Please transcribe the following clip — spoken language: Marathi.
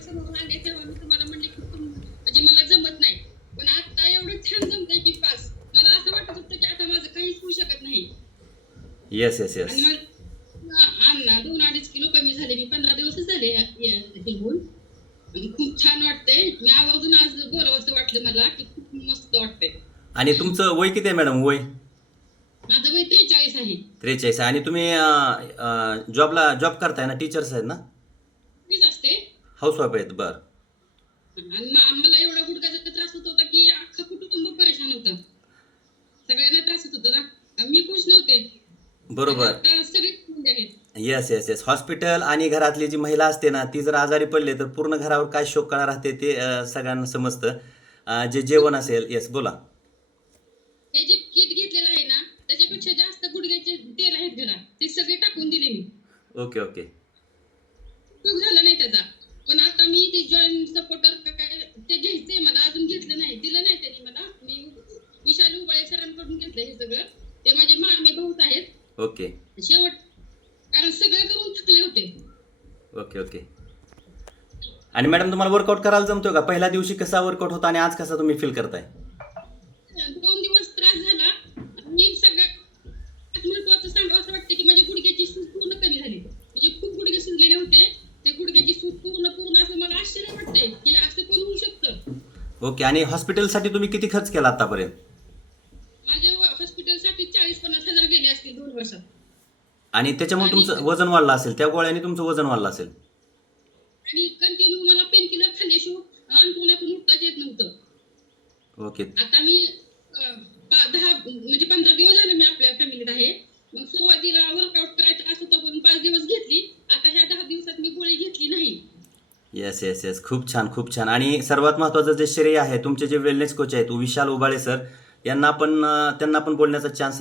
समोर आले तेव्हा मी तुम्हाला म्हणले की म्हणजे मला जमत नाही, पण आता एवढं छान जमतंय की पास. मला असं वाटत होतं की आता माझं काहीच होऊ शकत नाही. येस येस आणि येस. मला अन्न 2-2.5 किलो कमी झाले. मी 15 दिवसच झाले हे होऊन. आणि खूप छान वाटतंय. मी आवर्जून आज बोलावंसं वाटलं मला की खूप मस्त वाटतंय. आणि तुमचं वय किती आहे मॅडम, वय? माझं वय 43 आहे. 43 आहे. आणि तुम्ही जॉब करताय ना, टीचर्स आहेत ना? मीच असते. हाऊसवाईफ आहेत, बरं. आणि मला एवढा गुडघ्याचा त्रास होत होता की अख्खं कुटुंब परेशान होतं. सगळ्यांना त्रास होत होता ना. मी खुश नव्हते. आणि बरोबर. आता सगळे खुश आहेत. Yes yes yes. हॉस्पिटल आणि घरातली जी महिला असते ना, ती जर आजारी पडले तर पूर्ण घरावर काय शोककळा राहते ते सगळ्यांना समजतं. जे जेवण असेल, येस बोला. हे जे किट घेतलेलं आहे ना, त्याच्यापेक्षा जास्त गुडघ्याचे तेल आहेत घरात. ते सगळे टाकून दिले मी. Okay okay. उपयोग झाला नाही त्याचा. पण आता मी ते जॉईंट सपोर्टर का काय ते घ्यायचंय मला. अजून घेतलं नाही. दिलं नाही त्यांनी मला. मी विशाल उबाळे सरांकडून घेतलं हे सगळं. ते माझे मामे भाऊच आहेत. ओके शेवट कारण सगळं करून थकले होते. Okay okay. आणि मॅडम तुम्हाला वर्कआउट करायला जमतोय का? पहिल्या दिवशी कसा वर्कआउट होता आणि आज कसा तुम्ही फील करताय? 2 दिवस त्रास झाला. मी सगळ्यात महत्वाचं सांगावं असं वाटतं की माझ्या गुडघ्याची सूज पूर्ण कमी झाली. म्हणजे खूप गुडघे सुजलेले होते. ते गुडघ्याची सूज पूर्ण असं मला आश्चर्य वाटतंय की असं पण होऊ शकतं. ओके. आणि हॉस्पिटलसाठी तुम्ही किती खर्च केला आतापर्यंत? माझ्या हॉस्पिटलसाठी 40-50 हजार गेले असतील 2 वर्षात. आणि त्याच्यामुळे आणि तुमचं वजन वाढलं असेल, त्या गोळ्याने तुमचं वजन वाढलं असेल. आणि कंटिन्यू मला पेन किलर खाल्ल्याशिवाय अंथरुणातून उठताच येत नव्हतं. ओके. आता मी 10 म्हणजे 15 दिवस झाले मी आपल्या फॅमिलीत आहे. मग सुरुवातीला वर्कआउट करायचं असं होतं, पण 5 दिवस घेतली. आता ह्या 10 दिवसात मी गोळी घेतली नाही. Yes yes yes. खूप छान खूप छान. आणि सर्वात महत्त्वाचं जे श्रेय आहे तुमचे जे वेलनेस कोच आहेत विशाल उबाळे सर, यांना पण त्यांना पण बोलण्याचा चान्स